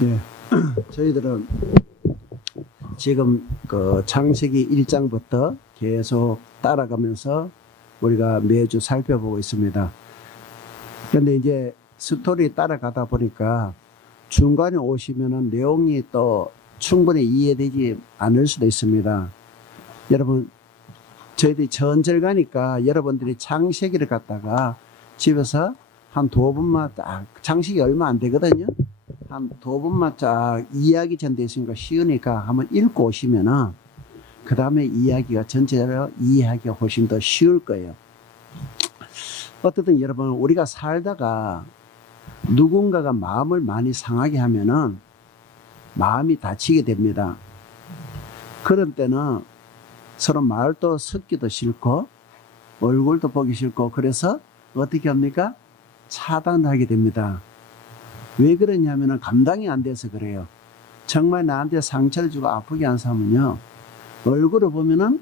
예, 저희들은 지금 그 창세기 1장부터 계속 따라가면서 우리가 매주 살펴보고 있습니다. 그런데 이제 스토리 따라가다 보니까 중간에 오시면은 내용이 또 충분히 이해되지 않을 수도 있습니다. 여러분, 저희들이 전절 가니까 여러분들이 창세기를 갖다가 집에서 한 두 번만 딱, 창세기 얼마 안 되거든요. 한 두 번만 쫙 이야기 전돼 있으니까 쉬우니까 한번 읽고 오시면은 그 다음에 이야기가 전체로 이해하기가 훨씬 더 쉬울 거예요. 어떻든 여러분, 우리가 살다가 누군가가 마음을 많이 상하게 하면은 마음이 다치게 됩니다. 그런 때는 서로 말도 섞기도 싫고 얼굴도 보기 싫고, 그래서 어떻게 합니까? 차단하게 됩니다. 왜 그러냐면은 감당이 안 돼서 그래요. 정말 나한테 상처를 주고 아프게 한 사람은요, 얼굴을 보면은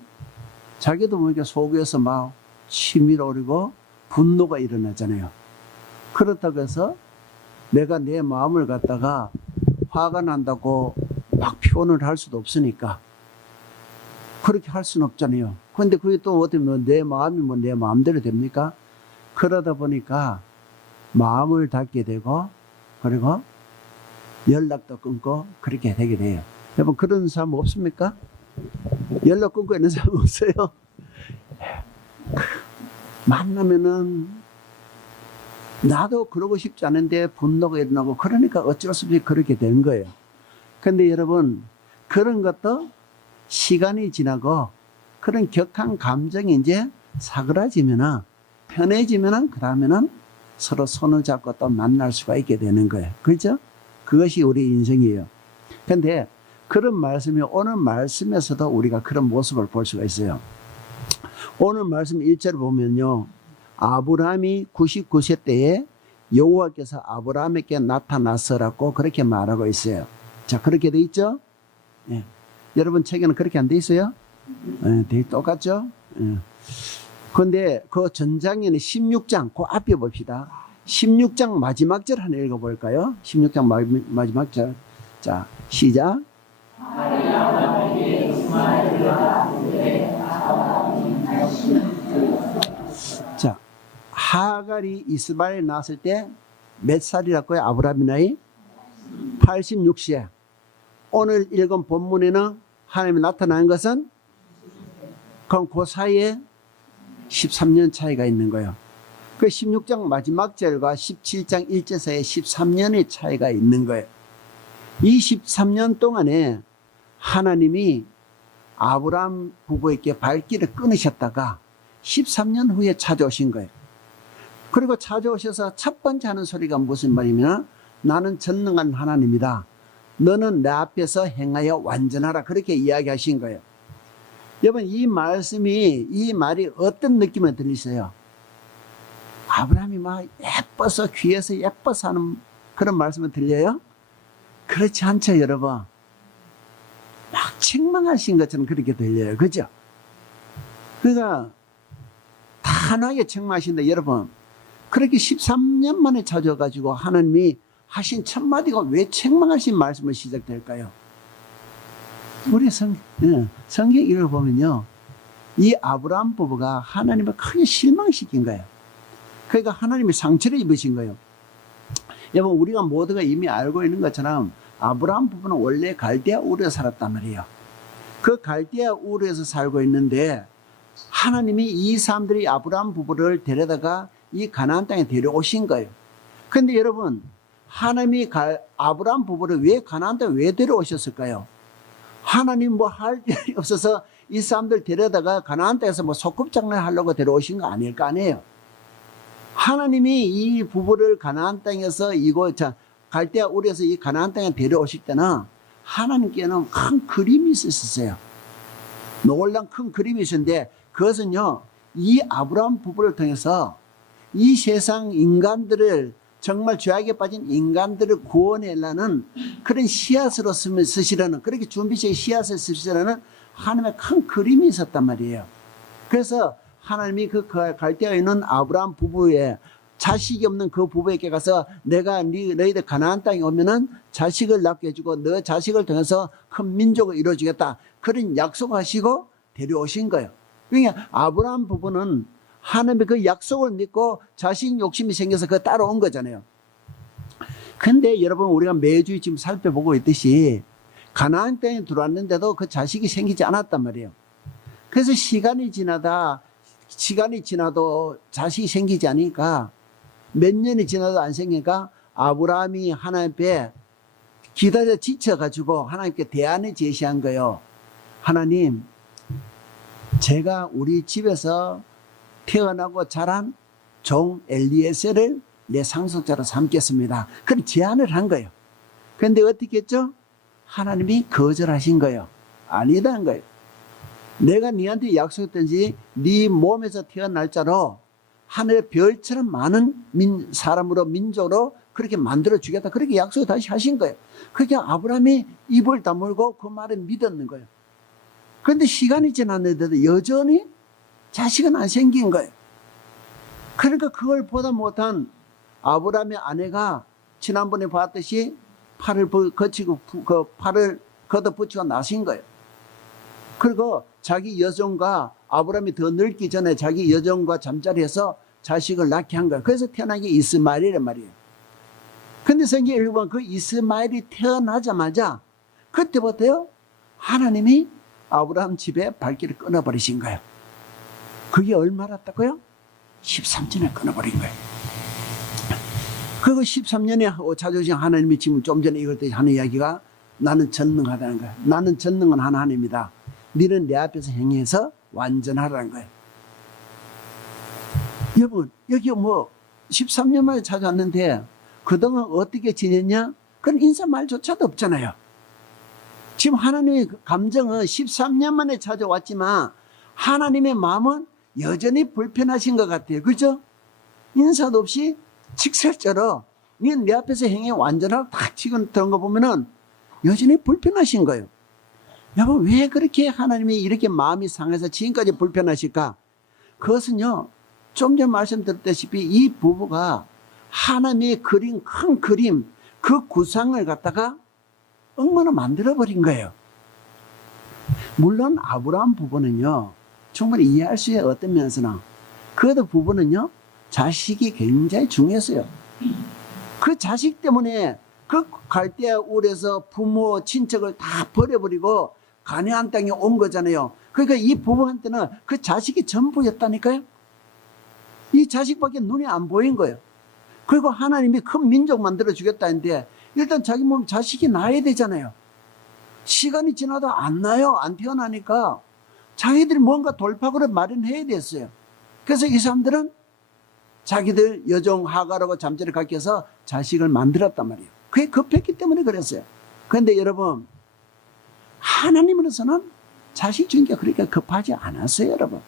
자기도 모르게 속에서 막 치밀어 오르고 분노가 일어나잖아요. 그렇다고 해서 내가 내 마음을 갖다가 화가 난다고 막 표현을 할 수도 없으니까 그렇게 할 수는 없잖아요. 근데 그게 또 어떻게 보면 내 마음이 뭐 내 마음대로 됩니까? 그러다 보니까 마음을 닫게 되고, 그리고 연락도 끊고 그렇게 되게 돼요. 여러분, 그런 사람 없습니까? 연락 끊고 있는 사람 없어요? 만나면은 나도 그러고 싶지 않은데 분노가 일어나고, 그러니까 어쩔 수 없이 그렇게 되는 거예요. 근데 여러분, 그런 것도 시간이 지나고 그런 격한 감정이 이제 사그라지면은, 편해지면은, 그 다음에는 서로 손을 잡고 또 만날 수가 있게 되는 거예요. 그죠? 그것이 우리 인생이에요. 근데 그런 말씀이 오늘 말씀에서도 우리가 그런 모습을 볼 수가 있어요. 오늘 말씀 1절 보면요, 아브라함이 99세 때에 여호와께서 아브라함에게 나타났으라고 그렇게 말하고 있어요. 자, 그렇게 돼 있죠? 예. 여러분 책에는 그렇게 안 돼 있어요? 예, 똑같죠? 예. 근데 그 전장에는 16장, 그 앞에 봅시다. 16장 마지막 절 하나 읽어볼까요? 16장 마지막 절. 자, 시작. 자, 하갈이 이스마엘 낳았을 때 몇 살이라고요? 아브라함의 나이? 86세. 오늘 읽은 본문에는 하나님이 나타난 것은, 그럼 그 사이에 13년 차이가 있는 거예요. 그 16장 마지막 절과 17장 1절 사이에 13년의 차이가 있는 거예요. 이 13년 동안에 하나님이 아브라함 부부에게 발길을 끊으셨다가 13년 후에 찾아오신 거예요. 그리고 찾아오셔서 첫 번째 하는 소리가 무슨 말이면, 나는 전능한 하나님이다. 너는 내 앞에서 행하여 완전하라. 그렇게 이야기하신 거예요. 여러분, 이 말이 어떤 느낌을 들리세요? 아브라함이 막 예뻐서, 귀해서 예뻐서 하는 그런 말씀을 들려요? 그렇지 않죠, 여러분. 막 책망하신 것처럼 그렇게 들려요. 그죠? 그러니까 단호하게 책망하신다. 여러분, 그렇게 13년 만에 찾아가지고 하나님이 하신 첫 마디가 왜 책망하신 말씀을 시작될까요? 우리 성경 읽어보면요, 이 아브라함 부부가 하나님을 크게 실망시킨 거예요. 그러니까 하나님이 상처를 입으신 거예요. 여러분, 우리가 모두가 이미 알고 있는 것처럼 아브라함 부부는 원래 갈대아 우르에 살았단 말이에요. 그 갈대아 우르에서 살고 있는데 하나님이 이 사람들이 아브라함 부부를 데려다가 이 가나안 땅에 데려오신 거예요. 근데 여러분, 하나님이 아브라함 부부를 왜 가나안 땅에 왜 데려오셨을까요? 하나님 뭐 할 일이 없어서 이 사람들 데려다가 가나안 땅에서 뭐 소꿉장난 하려고 데려오신 거 아닐 거 아니에요. 하나님이 이 부부를 가나안 땅에서 갈대아 우르에서 이 가나안 땅에 데려오실 때는 하나님께는 큰 그림이 있었어요. 놀란 큰 그림이 있었는데, 그것은요, 이 아브라함 부부를 통해서 이 세상 인간들을, 정말 죄악에 빠진 인간들을 구원하려는 그런 씨앗으로 쓰시려는, 그렇게 준비식 씨앗을 쓰시려는 하나님의 큰 그림이 있었단 말이에요. 그래서 하나님이 그 갈대아에 있는 아브라함 부부의 자식이 없는 그 부부에게 가서 내가 너희들 가나안 땅에 오면은 자식을 낳게 해주고 너 자식을 통해서 큰 민족을 이루어주겠다. 그런 약속하시고 데려오신 거예요. 그러니까 아브라함 부부는 하나님의 그 약속을 믿고 자식 욕심이 생겨서 그 따라온 거잖아요. 근데 여러분 우리가 매주 지금 살펴보고 있듯이 가나안 땅에 들어왔는데도 그 자식이 생기지 않았단 말이에요. 그래서 시간이 지나도 자식이 생기지 않으니까 몇 년이 지나도 안 생기니까 아브라함이 하나님 앞에 기다려 지쳐가지고 하나님께 대안을 제시한 거예요. 하나님, 제가 우리 집에서 태어나고 자란 종 엘리에셀을 내 상속자로 삼겠습니다. 그런 제안을 한 거예요. 그런데 어떻게 했죠? 하나님이 거절하신 거예요. 아니다는 거예요. 내가 네한테 약속했던지 네 몸에서 태어날 자로 하늘의 별처럼 많은 사람으로 민족으로 그렇게 만들어 주겠다. 그렇게 약속을 다시 하신 거예요. 그렇게 아브라함이 입을 다물고 그 말을 믿었는 거예요. 그런데 시간이 지났는데도 여전히 자식은 안 생긴 거예요. 그러니까 그걸 보다 못한 아브라함의 아내가 지난번에 봤듯이 팔을 거치고 그 팔을 걷어붙이고 나신 거예요. 그리고 자기 여종과 아브라함이 더 늙기 전에 자기 여종과 잠자리해서 자식을 낳게 한 거예요. 그래서 태어난 게 이스마엘이란 말이에요. 근데 성경에 읽어보면 그 이스마엘이 태어나자마자 그때부터요 하나님이 아브라함 집에 발길을 끊어버리신 거예요. 그게 얼마나 땄고요? 13년에 끊어버린 거예요. 그리고 13년에 찾아오신 하나님이 지금 좀 전에 이걸 때 하는 이야기가 나는 전능하다는 거예요. 나는 전능한 하나님이다. 너는 내 앞에서 행해서 완전하라는 거예요. 여러분 여기 뭐 13년 만에 찾아왔는데 그동안 어떻게 지냈냐? 그런 인사말조차도 없잖아요. 지금 하나님의 감정은 13년 만에 찾아왔지만 하나님의 마음은 여전히 불편하신 것 같아요. 그죠? 인사도 없이 직설적으로 네 앞에서 행해 완전하고 딱 지금 들은 거 보면은 여전히 불편하신 거예요. 여러분 왜 그렇게 하나님이 이렇게 마음이 상해서 지금까지 불편하실까? 그것은요 좀 전 말씀드렸다시피 이 부부가 하나님의 그린 큰 그림 그 구상을 갖다가 엉망으로 만들어버린 거예요. 물론 아브라함 부부는요 충분히 이해할 수 있어요. 어떤 면에서는. 그래도 부부는요 자식이 굉장히 중요했어요. 그 자식 때문에 그 갈대아 울에서 부모 친척을 다 버려버리고 가나안 땅에 온 거잖아요. 그러니까 이 부부한테는 그 자식이 전부였다니까요. 이 자식밖에 눈에 안 보인 거예요. 그리고 하나님이 큰 민족 만들어 주겠다는데 일단 자기 몸 자식이 낳아야 되잖아요. 시간이 지나도 안 나요. 안 태어나니까 자기들이 뭔가 돌파구를 마련해야 됐어요. 그래서 이 사람들은 자기들 여종 하갈하고 잠자리 갖게 해서 자식을 만들었단 말이에요. 그게 급했기 때문에 그랬어요. 그런데 여러분 하나님으로서는 자식 주는 게 그렇게 급하지 않았어요. 여러분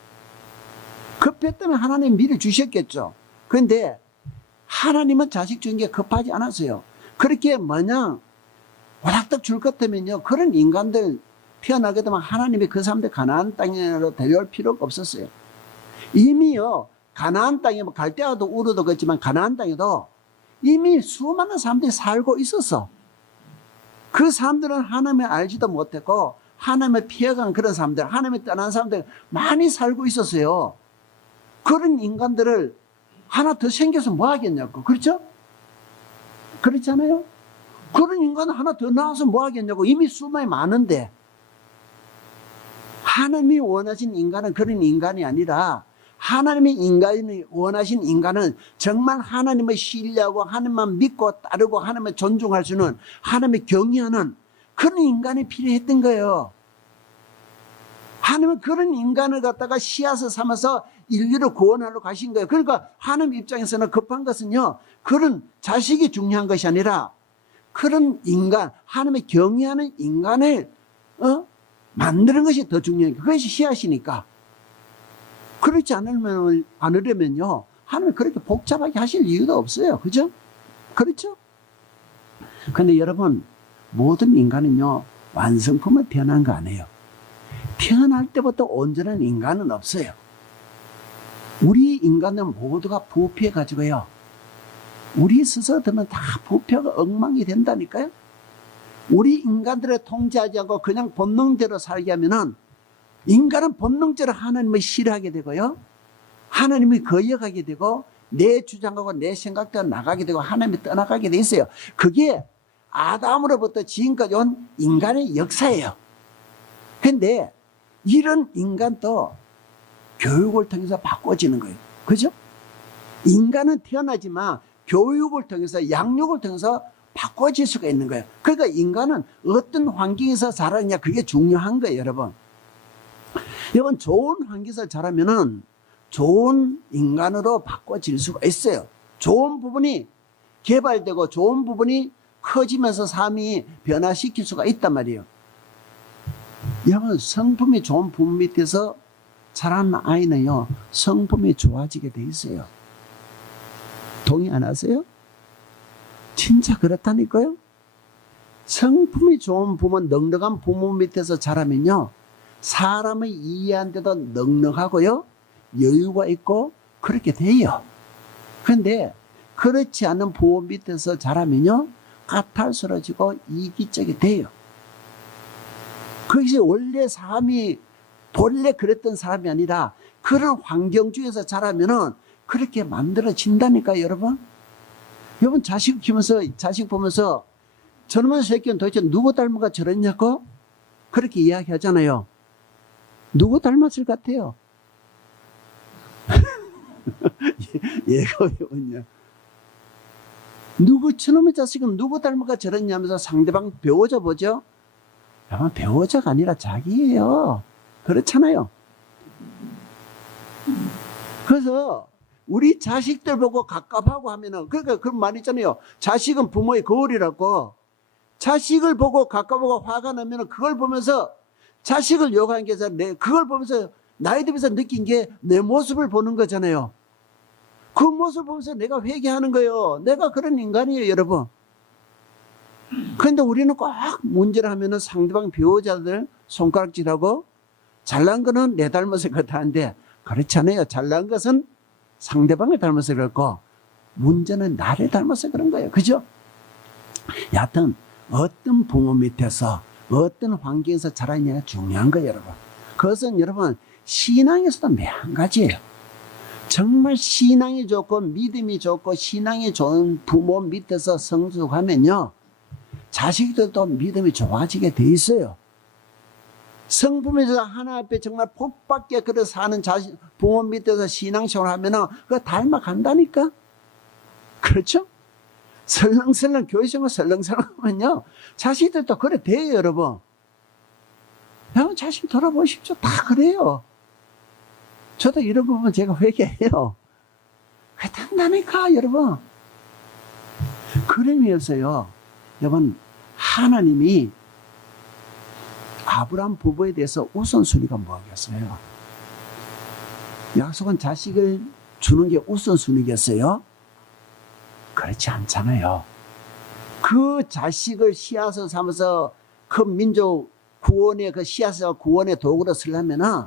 급했다면 하나님 미리 주셨겠죠. 그런데 하나님은 자식 주는 게 급하지 않았어요. 그렇게 마냥 와닥닥 줄 것 같으면요 그런 인간들 태어나게 되면 하나님이 그 사람들 가나안 땅으로 데려올 필요가 없었어요. 이미요 가나안 땅에 뭐 갈대아도 우르도 그렇지만 가나안 땅에도 이미 수많은 사람들이 살고 있었어. 그 사람들은 하나님을 알지도 못했고 하나님을 피해간 그런 사람들, 하나님을 떠난 사람들 많이 살고 있었어요. 그런 인간들을 하나 더 생겨서 뭐 하겠냐고. 그렇죠? 그렇잖아요? 그런 인간 하나 더 나와서 뭐 하겠냐고. 이미 수많이 많은데 하나님이 원하신 인간은 그런 인간이 아니라 하나님의 인간이 원하신 인간은 정말 하나님을 신뢰하고 하나님만 믿고 따르고 하나님을 존중할 수 있는 하나님을 경외하는 그런 인간이 필요했던 거예요. 하나님은 그런 인간을 갖다가 씨앗을 삼아서 인류를 구원하러 가신 거예요. 그러니까 하나님 입장에서는 급한 것은요 그런 자식이 중요한 것이 아니라 그런 인간, 하나님의 경외하는 인간을 만드는 것이 더 중요한 거예요. 그것이 씨앗이니까. 그렇지 않으려면요 하나님이 그렇게 복잡하게 하실 이유도 없어요. 그죠? 그렇죠? 근데 여러분 모든 인간은요 완성품을 태어난 거 아니에요. 태어날 때부터 온전한 인간은 없어요. 우리 인간은 모두가 부패해 가지고요 우리 스스로 들면 다 부패가 엉망이 된다니까요. 우리 인간들을 통제하지 않고 그냥 본능대로 살게 하면은 인간은 본능대로 하나님을 싫어하게 되고요. 하나님이 거역하게 되고 내 주장하고 내 생각대로 나가게 되고 하나님이 떠나가게 돼 있어요. 그게 아담으로부터 지금까지 온 인간의 역사예요. 그런데 이런 인간도 교육을 통해서 바꿔지는 거예요. 그죠? 인간은 태어나지만 교육을 통해서 양육을 통해서 바꿔질 수가 있는 거예요. 그러니까 인간은 어떤 환경에서 자라느냐 그게 중요한 거예요. 여러분 좋은 환경에서 자라면은 좋은 인간으로 바꿔질 수가 있어요. 좋은 부분이 개발되고 좋은 부분이 커지면서 삶이 변화시킬 수가 있단 말이에요. 여러분 성품이 좋은 부모 밑에서 자란 아이는요 성품이 좋아지게 돼 있어요. 동의 안 하세요? 진짜 그렇다니까요. 성품이 좋은 부모, 넉넉한 부모 밑에서 자라면요 사람을 이해하는데도 넉넉하고요 여유가 있고 그렇게 돼요. 그런데 그렇지 않은 부모 밑에서 자라면요 까탈스러지고 이기적이 돼요. 그것이 원래 삶이 본래 그랬던 사람이 아니라 그런 환경 중에서 자라면은 그렇게 만들어진다니까요. 여러분 자식 키우면서 자식 보면서 저놈의 새끼는 도대체 누구 닮아가 저랬냐고 그렇게 이야기하잖아요. 누구 닮았을 것 같아요? 얘가 왜 웃냐? 누구 저놈의 자식은 누구 닮아가 저랬냐면서 상대방 배워줘 보죠. 여러분 배워자가 아니라 자기예요. 그렇잖아요. 그래서 우리 자식들 보고 갑갑하고 하면은 그러니까 그런 말 있잖아요. 자식은 부모의 거울이라고. 자식을 보고 갑갑하고 화가 나면은 그걸 보면서 자식을 욕하는 게 아니라 그걸 보면서 나이 들면서 느낀 게 내 모습을 보는 거잖아요. 그 모습을 보면서 내가 회개하는 거예요. 내가 그런 인간이에요, 여러분. 그런데 우리는 꼭 문제를 하면은 상대방 배우자들 손가락질하고 잘난 거는 내 닮아서 그렇다는데 그렇지 않아요. 잘난 것은 상대방을 닮아서 그렇고 문제는 나를 닮아서 그런 거예요. 그죠? 여하튼 어떤 부모 밑에서 어떤 환경에서 자라느냐가 중요한 거예요, 여러분. 그것은 여러분 신앙에서도 매한 가지예요. 정말 신앙이 좋고 믿음이 좋고 신앙이 좋은 부모 밑에서 성숙하면요 자식들도 믿음이 좋아지게 돼 있어요. 성품에서 하나 앞에 정말 복받게 그래 사는 부모 밑에서 신앙생활 하면은 그거 닮아간다니까. 그렇죠? 설렁설렁 교회생활 설렁설렁 하면요 자식들도 그래 돼요. 여러분 자식 돌아보십시오. 다 그래요. 저도 이런 거 보면 제가 회개해요. 왜 된다니까 여러분. 그러면서요 여러분 하나님이 아브라함 부부에 대해서 우선순위가 뭐겠어요? 약속한 자식을 주는 게 우선순위겠어요? 그렇지 않잖아요. 그 자식을 씨앗을 삼아서 그 민족 구원의 그 씨앗을 구원의 도구로 쓰려면은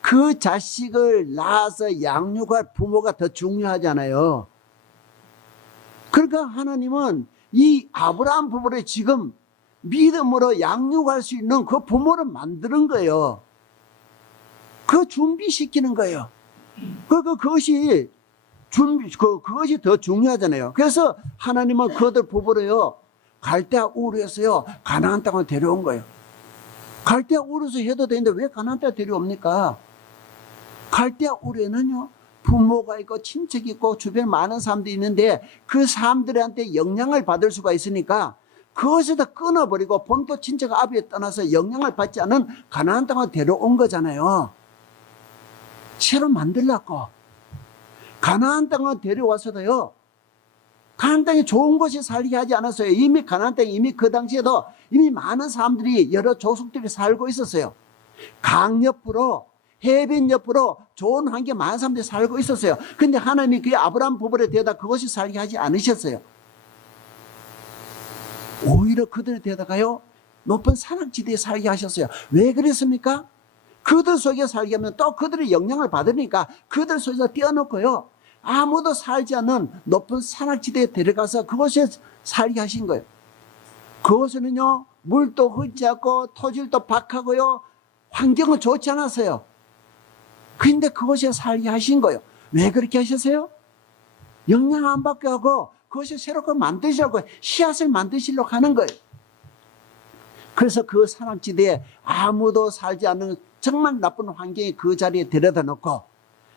그 자식을 낳아서 양육할 부모가 더 중요하잖아요. 그러니까 하나님은 이 아브라함 부부를 지금 믿음으로 양육할 수 있는 그 부모를 만드는 거예요. 그 준비시키는 거예요. 그것이 그것이 더 중요하잖아요. 그래서 하나님은 그들 부부를요 갈대아 우르에서요 가나안 땅을 데려온 거예요. 갈대아 우르에서 해도 되는데 왜 가나안 땅에 데려옵니까? 갈대아 우르에는요 부모가 있고 친척이 있고 주변에 많은 사람들이 있는데 그 사람들한테 영향을 받을 수가 있으니까 그것에다 끊어버리고 본토 친척 아비에 떠나서 영향을 받지 않은 가나안 땅을 데려온 거잖아요. 새로 만들려고. 가나안 땅을 데려와서도요 가나안 땅에 좋은 곳이 살게 하지 않았어요. 이미 가나안 땅에 이미 그 당시에도 이미 많은 사람들이 여러 족속들이 살고 있었어요. 강 옆으로 해변 옆으로 좋은 환경에 많은 사람들이 살고 있었어요. 근데 하나님이 그 아브라함 부부에 대하다 그것이 살게 하지 않으셨어요. 오히려 그들에 대하다가요 높은 산악지대에 살게 하셨어요. 왜 그랬습니까? 그들 속에 살게 하면 또 그들의 영향을 받으니까 그들 속에서 떼어놓고요 아무도 살지 않는 높은 산악지대에 데려가서 그곳에 살게 하신 거예요. 그곳에는요, 물도 흐르지 않고 토질도 박하고요, 환경은 좋지 않았어요. 그런데 그곳에 살게 하신 거예요. 왜 그렇게 하셨어요? 영향 안 받게 하고 그것을 새롭게 만드시려고, 씨앗을 만드시려고 하는 거예요. 그래서 그 산악지대에 아무도 살지 않는 정말 나쁜 환경에 그 자리에 데려다 놓고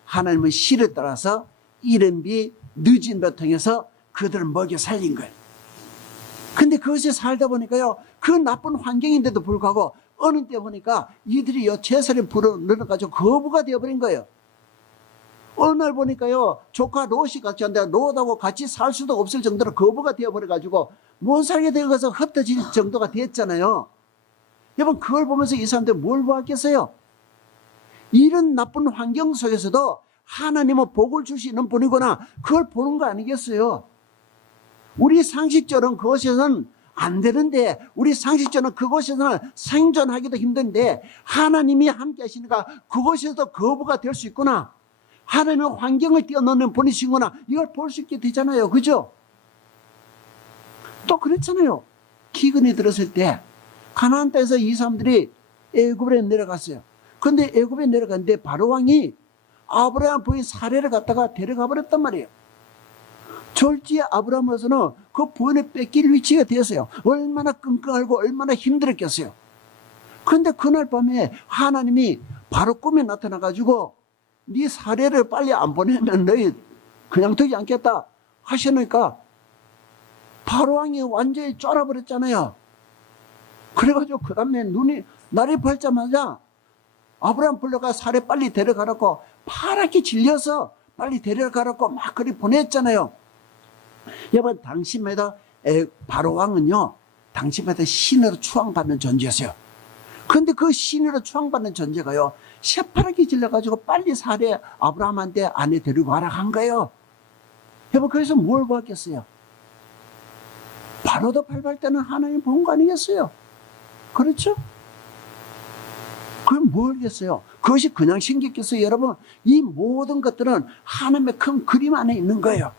하나님은 씨를 따라서 이른비 늦은 배 통해서 그들을 먹여 살린 거예요. 근데 그것에 살다 보니까요, 그 나쁜 환경인데도 불구하고 어느 때 보니까 이들이 제사를 불어넣어가지고 거부가 되어버린 거예요. 어느 날 보니까요, 조카 롯이 같이 한데 롯하고 같이 살 수도 없을 정도로 거부가 되어버려가지고 못 살게 되어서 흩어질 정도가 됐잖아요. 여러분, 그걸 보면서 이 사람들 뭘 보았겠어요? 이런 나쁜 환경 속에서도 하나님은 복을 주시는 분이구나, 그걸 보는 거 아니겠어요? 우리 상식적으로는 그것에서는 안 되는데, 우리 상식적으로는 그곳에서는 생존하기도 힘든데 하나님이 함께 하시니까 그곳에서도 거부가 될 수 있구나, 하나님은 환경을 뛰어넘는 분이시구나, 이걸 볼 수 있게 되잖아요. 그죠? 또 그랬잖아요. 기근이 들었을 때 가나안 땅에서 이 사람들이 애굽에 내려갔어요. 근데 애굽에 내려갔는데 바로 왕이 아브라함 부인 사례를 갖다가 데려가 버렸단 말이에요. 졸지에 아브라함으로서는 그 부인을 뺏길 위치가 되었어요. 얼마나 끙끙 앓고 얼마나 힘들었겠어요. 그런데 그날 밤에 하나님이 바로 꿈에 나타나가지고 네 사례를 빨리 안 보내면 너희 그냥 두지 않겠다 하시니까 바로 왕이 완전히 쫄아버렸잖아요. 그래가지고 그 다음에 날이 밝자마자 아브라함 불러가 사례 빨리 데려가라고 파랗게 질려서 빨리 데려가라고 막 그리 보냈잖아요. 여러분, 당시마다 바로 왕은요, 당시마다 신으로 추앙받는 존재였어요. 그런데 그 신으로 추앙받는 존재가요, 새파랗게 질려가지고 빨리 사례 아브라함한테 아내 데리고 가라 한 거예요. 여러분, 그래서 뭘 보았겠어요? 바로도 밟을 때는 하나님 본 거 아니겠어요? 그렇죠? 그럼 뭘겠어요? 그것이 그냥 생겼겠어요? 여러분, 이 모든 것들은 하나님의 큰 그림 안에 있는 거예요.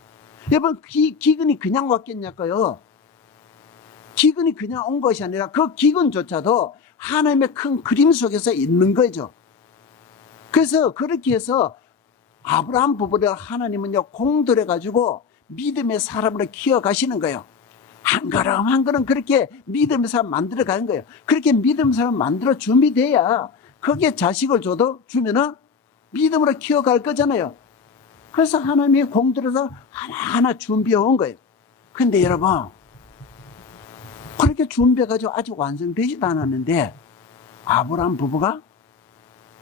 여러분, 기근이 그냥 왔겠냐고요? 기근이 그냥 온 것이 아니라 그 기근조차도 하나님의 큰 그림 속에서 있는 거죠. 그래서 그렇게 해서 아브라함 부부를 하나님은요, 공들여가지고 믿음의 사람으로 키워가시는 거예요. 한 걸음 한 걸음 그렇게 믿음의 사람 만들어 가는 거예요. 그렇게 믿음의 사람 만들어 준비돼야 거기에 자식을 주면은 믿음으로 키워갈 거잖아요. 그래서 하나님이 공들여서 하나하나 준비해 온 거예요. 근데 여러분, 그렇게 준비해가지고 아직 완성되지도 않았는데 아브라함 부부가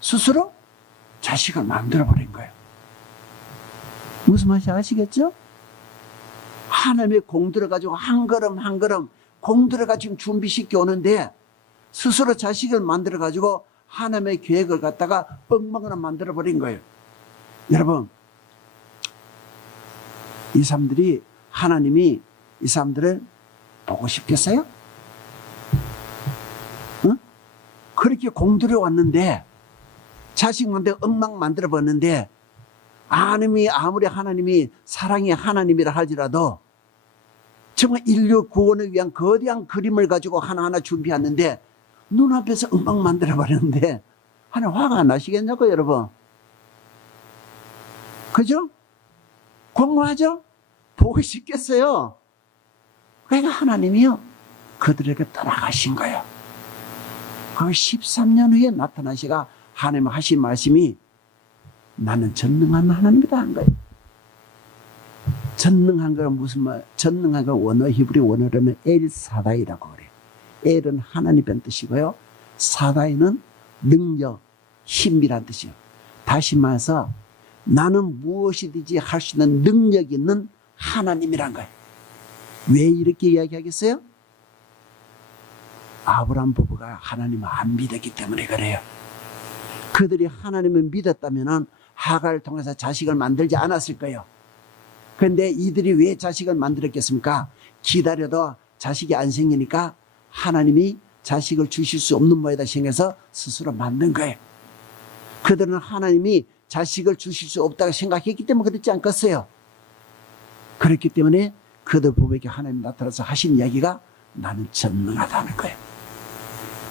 스스로 자식을 만들어버린 거예요. 무슨 말인지 아시겠죠? 하나님이 공들여가지고 한 걸음 한 걸음 공들여가지고 준비시켜 오는데 스스로 자식을 만들어가지고 하나님의 계획을 갖다가 엉망으로 만들어버린 거예요. 여러분, 이 사람들이, 하나님이 이 사람들을 보고 싶겠어요? 응? 그렇게 공들여 왔는데, 자식 만들어 엉망 만들어 봤는데, 아무리 하나님이 사랑의 하나님이라 할지라도 정말 인류 구원을 위한 거대한 그림을 가지고 하나하나 준비했는데 눈앞에서 엉망 만들어 버렸는데 하나님 화가 안 나시겠냐고, 여러분? 그죠? 공허하죠? 보고 싶겠어요? 그러니까 하나님이요, 그들에게 떠나가신 거예요. 그 13년 후에 나타나시가 하나님 하신 말씀이 나는 전능한 하나님이다 한 거예요. 전능한 건 무슨 말? 전능한 건 원어, 히브리 원어로는 엘사다이라고 그래요. 엘은 하나님이란 뜻이고요, 사다이는 능력, 힘이란 뜻이에요. 다시 말해서 나는 무엇이든지 할 수 있는 능력 있는 하나님이란 거예요. 왜 이렇게 이야기하겠어요? 아브라함 부부가 하나님을 안 믿었기 때문에 그래요. 그들이 하나님을 믿었다면 하갈을 통해서 자식을 만들지 않았을 거예요. 그런데 이들이 왜 자식을 만들었겠습니까? 기다려도 자식이 안 생기니까 하나님이 자식을 주실 수 없는 모양이다 생겨서 스스로 만든 거예요. 그들은 하나님이 자식을 주실 수 없다고 생각했기 때문에 그랬지 않겠어요? 그렇기 때문에 그들 부부에게 하나님이 나타나서 하신 이야기가 나는 전능하다는 거예요.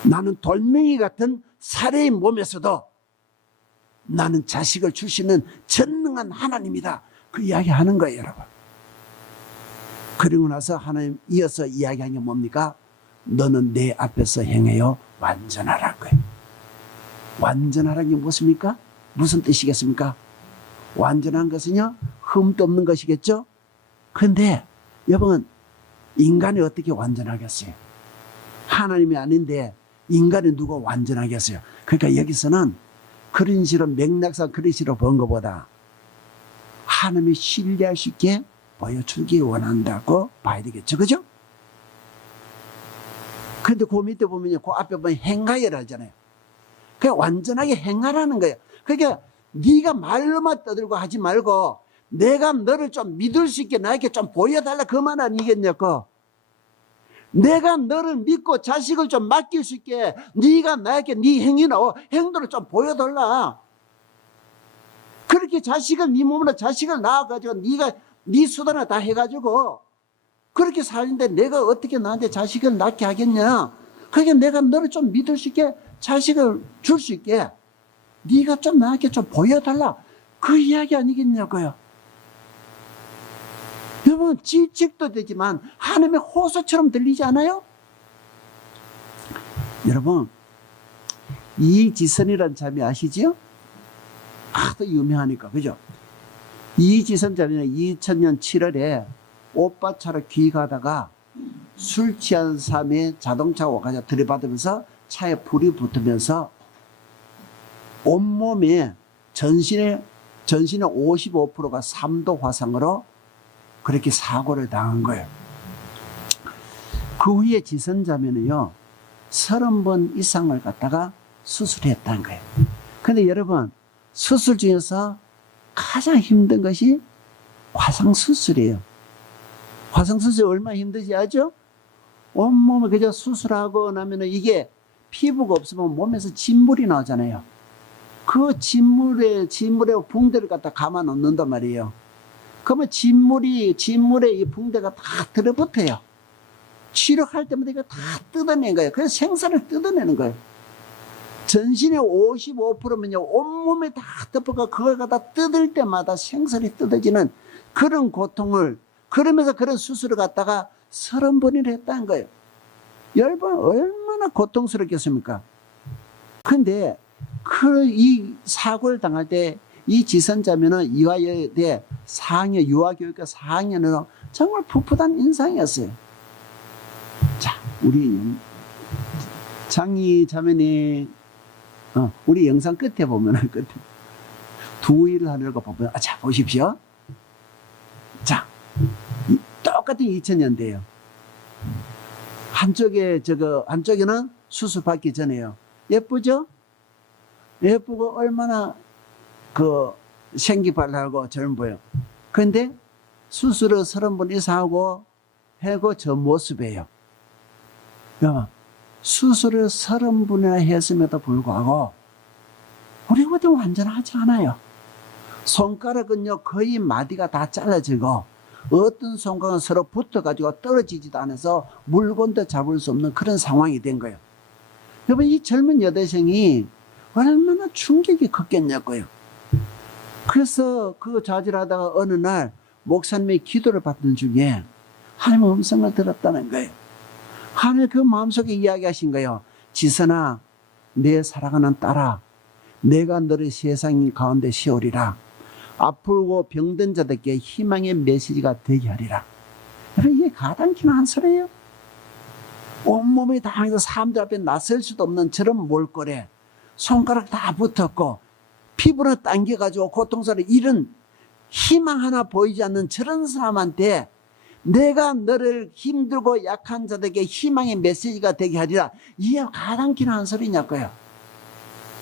나는 돌멩이 같은 사례의 몸에서도 나는 자식을 주시는 전능한 하나님이다. 그 이야기 하는 거예요, 여러분. 그리고 나서 하나님 이어서 이야기한 게 뭡니까? 너는 내 앞에서 행하여 완전하라는 거예요. 완전하라는 게 무엇입니까? 무슨 뜻이겠습니까? 완전한 것은요, 흠도 없는 것이겠죠? 그런데 여러분, 인간이 어떻게 완전하겠어요? 하나님이 아닌데 인간이 누가 완전하겠어요? 그러니까 여기서는 그런 식으로 맥락상 그런 식으로 본 것보다 하나님이 신뢰할 수 있게 보여주기 원한다고 봐야 되겠죠, 그죠? 그런데 그 밑에 보면요, 그 앞에 보면 행하여라 하잖아요. 그냥 완전하게 행하라는 거예요. 그러니까 네가 말로만 떠들고 하지 말고 내가 너를 좀 믿을 수 있게 나에게 좀 보여달라 그 말 아니겠냐고. 내가 너를 믿고 자식을 좀 맡길 수 있게 네가 나에게 네 행위나 행동을 좀 보여달라. 그렇게 자식을 네 몸으로 자식을 낳아가지고 네가 네 수단을 다 해가지고 그렇게 살는데 내가 어떻게 나한테 자식을 낳게 하겠냐. 그러니까 내가 너를 좀 믿을 수 있게 자식을 줄 수 있게 네가 좀 나에게 좀 보여달라. 그 이야기 아니겠냐고요. 여러분, 질책도 되지만 하나님의 호소처럼 들리지 않아요? 여러분, 이지선이라는 자매 아시지요? 하도 유명하니까, 그죠? 이지선 자매는 2000년 7월에 오빠 차로 귀가하다가 술 취한 사람의 자동차가 와가지고 들이받으면서 차에 불이 붙으면서 온몸에 전신의 55%가 3도 화상으로 그렇게 사고를 당한 거예요. 그 후에 지선자매는요, 30번 이상을 갖다가 수술했다는 거예요. 근데 여러분, 수술 중에서 가장 힘든 것이 화상수술이에요. 화상수술이 얼마나 힘든지 아죠? 온몸을 그저 수술하고 나면은 이게 피부가 없으면 몸에서 진물이 나오잖아요. 그 진물에 붕대를 갖다 감아 놓는단 말이에요. 그러면 진물에 이 붕대가 다 들어붙어요. 치료할 때마다 이거 다 뜯어낸 거예요. 그래서 생사를 뜯어내는 거예요. 전신의 55%면요, 온몸에 다 덮어가 그걸 갖다 뜯을 때마다 생살이 뜯어지는 그런 고통을, 그러면서 그런 수술을 갖다가 30번이나 했다는 거예요. 여러분, 얼마나 고통스럽겠습니까? 근데 이 사고를 당할 때 이 지선자매는 이화여대 4학년, 유아교육과 4학년으로 정말 풋풋한 인상이었어요. 자, 우리 장희 자매님, 우리 영상 끝에 보면은, 끝에 두 일을 하려고 보면, 자, 보십시오. 자, 똑같은 2000년대예요. 한쪽에는 수술 받기 전에요. 예쁘죠? 예쁘고 얼마나 생기발랄하고 젊어요. 그런데 수술을 30번 이상 하고 저 모습이에요. 수술을 30번이나 했음에도 불구하고 우리보다 완전하지 않아요. 손가락은요, 거의 마디가 다 잘라지고 어떤 손가락은 서로 붙어가지고 떨어지지도 않아서 물건도 잡을 수 없는 그런 상황이 된 거예요. 여러분, 이 젊은 여대생이 얼마나 충격이 컸겠냐고요. 그래서 그 좌절하다가 어느 날 목사님의 기도를 받는 중에 하나님의 음성을 들었다는 거예요. 하나님 그 마음속에 이야기하신 거예요. 지선아, 내 사랑하는 딸아, 내가 너를 세상 가운데 세우리라. 아프고 병든 자들께 희망의 메시지가 되게 하리라. 이게 가당키는 한 소리예요. 온몸이 다 사람들 앞에 나설 수도 없는 저런 몰골에 손가락 다 붙었고 피부를 당겨가지고 고통스러운 이런 희망 하나 보이지 않는 저런 사람한테 내가 너를 힘들고 약한 자들에게 희망의 메시지가 되게 하리라. 이게 가당키는 한 소리냐고요.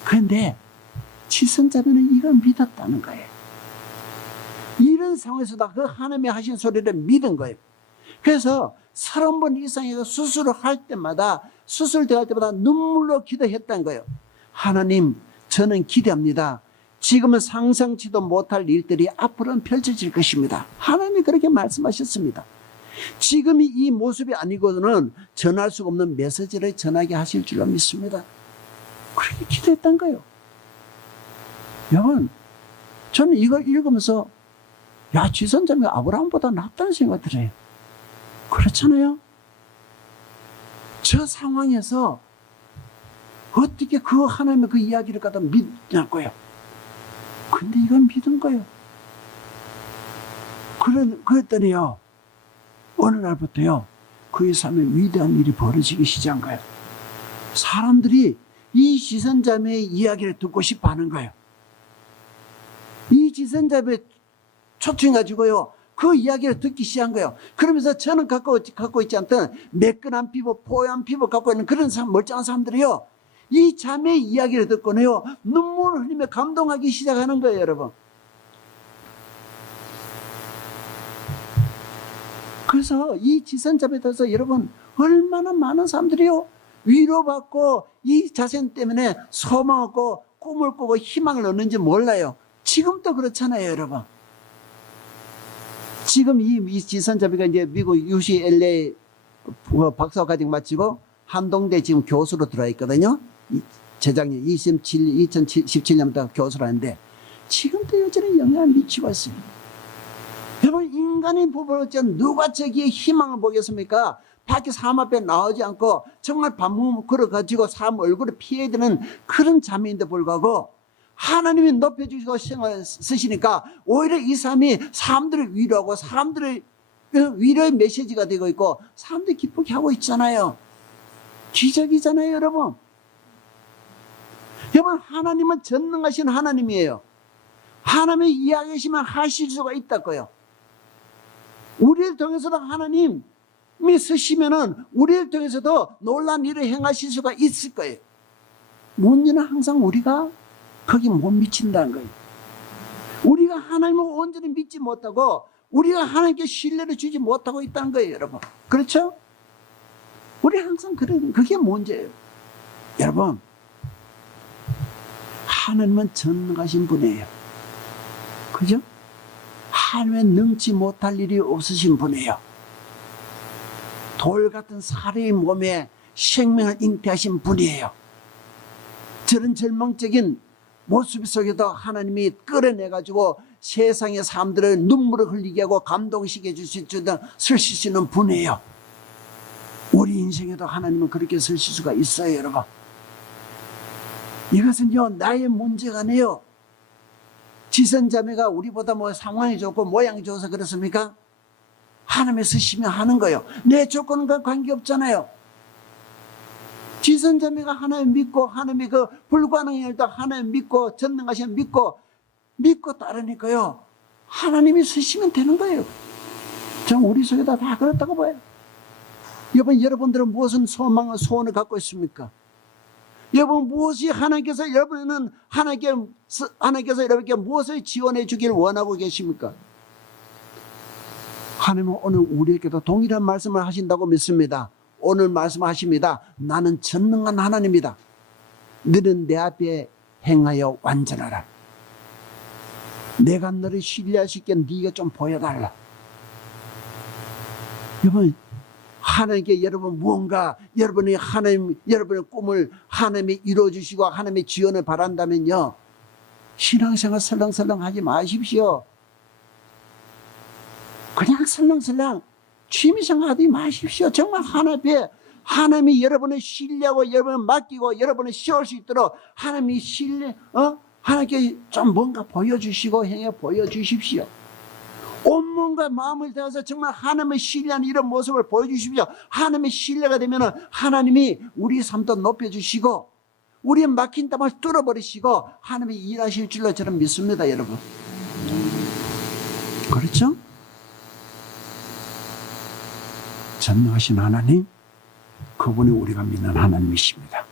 그런데 지선자매는 이걸 믿었다는 거예요. 이런 상황에서도 그 하나님이 하신 소리를 믿은 거예요. 그래서 30번 이상의 수술을 할 때마다, 수술될 때마다 눈물로 기도했다는 거예요. 하나님, 저는 기대합니다. 지금은 상상치도 못할 일들이 앞으로는 펼쳐질 것입니다. 하나님이 그렇게 말씀하셨습니다. 지금이 이 모습이 아니고는 전할 수 없는 메시지를 전하게 하실 줄로 믿습니다. 그렇게 기도했던 거예요. 여러분, 저는 이걸 읽으면서 야, 지선자매가 아브라함보다 낫다는 생각이 들어요. 그렇잖아요. 저 상황에서 어떻게 그 하나님의 그 이야기를 갖다 믿냐고요. 근데 이건 믿은 거예요. 그랬더니요, 어느 날부터요, 그의 삶에 위대한 일이 벌어지기 시작한 거예요. 사람들이 이 지선자매의 이야기를 듣고 싶어 하는 거예요. 이 지선자매 초청해가지고요, 그 이야기를 듣기 시작한 거예요. 그러면서 저는 갖고 있지 않던 매끈한 피부, 뽀얀 피부 갖고 있는 그런 멀쩡한 사람들이요, 이 자매의 이야기를 듣고는요, 눈물을 흘리며 감동하기 시작하는 거예요, 여러분. 그래서 이 지선자매에 대해서 여러분, 얼마나 많은 사람들이요, 위로받고 이 자신 때문에 소망 얻고 꿈을 꾸고 희망을 얻는지 몰라요. 지금도 그렇잖아요, 여러분. 지금 이 지선자매가 이제 미국 UCLA 박사과정 마치고 한동대 지금 교수로 들어와 있거든요. 재작년 2017년부터 교수를 하는데 지금도 여전히 영향을 미치고 있습니다. 여러분, 인간의 부분을 누가 저기에 희망을 보겠습니까? 밖에 삶 앞에 나오지 않고 정말 밤문 걸어가지고 삶 얼굴에 피해야 되는 그런 자매인데 불구하고 하나님이 높여주시고 생을 쓰시니까 오히려 이 삶이 사람들을 위로하고 사람들의 위로의 메시지가 되고 있고 사람들이 기쁘게 하고 있잖아요. 기적이잖아요, 여러분. 여러분, 하나님은 전능하신 하나님이에요. 하나님의 이야기하시면 하실 수가 있다고요. 우리를 통해서도 하나님이 쓰시면은 우리를 통해서도 놀라운 일을 행하실 수가 있을 거예요. 문제는 항상 우리가 거기 못 미친다는 거예요. 우리가 하나님을 온전히 믿지 못하고 우리가 하나님께 신뢰를 주지 못하고 있다는 거예요, 여러분. 그렇죠? 우리 항상 그게 문제예요. 여러분, 하나님은 전능하신 분이에요. 그죠? 하나님은 능치 못할 일이 없으신 분이에요. 돌 같은 사례의 몸에 생명을 잉태하신 분이에요. 저런 절망적인 모습 속에도 하나님이 끌어내가지고 세상의 사람들을 눈물을 흘리게 하고 감동시켜 주실 수 있는 분이에요. 우리 인생에도 하나님은 그렇게 쓰실 수가 있어요, 여러분. 이것은요, 나의 문제가 아니에요. 지선자매가 우리보다 뭐 상황이 좋고 모양이 좋아서 그렇습니까? 하나님의 쓰시면 하는 거예요. 내 조건과 관계없잖아요. 지선자매가 하나님 믿고 하나님이 그 불가능한 일도 하나님 믿고 전능하신 믿고 따르니까요, 하나님이 쓰시면 되는 거예요. 전 우리 속에다 다 그렇다고 봐요. 여러분들은 무엇은 소망을 소원을 갖고 있습니까? 여러분, 무엇이 하나님께서 여러분께 무엇을 지원해 주길 원하고 계십니까? 하나님은 오늘 우리에게도 동일한 말씀을 하신다고 믿습니다. 오늘 말씀하십니다. 나는 전능한 하나님이다. 너는 내 앞에 행하여 완전하라. 내가 너를 신뢰할 수 있게 네가 좀 보여달라. 여러분, 하나님께 여러분 무언가 여러분의 꿈을 하나님이 이루어주시고 하나님의 지원을 바란다면요, 신앙생활 설렁설렁 하지 마십시오. 그냥 설렁설렁 취미생활 하지 마십시오. 정말 하나님이 여러분을 신뢰하고 여러분을 맡기고 여러분을 세울 수 있도록 하나님이 하나님께 좀 뭔가 보여주시고 행해 보여주십시오. 온몸과 마음을 다해서 정말 하나님의 신뢰하는 이런 모습을 보여주십시오. 하나님의 신뢰가 되면 하나님이 우리 삶도 높여주시고 우리의 막힌 땀을 뚫어버리시고 하나님이 일하실 줄로 저는 믿습니다, 여러분. 그렇죠? 전능하신 하나님, 그분이 우리가 믿는 하나님이십니다.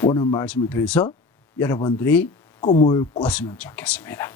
오늘 말씀을 통해서 여러분들이 꿈을 꿨으면 좋겠습니다.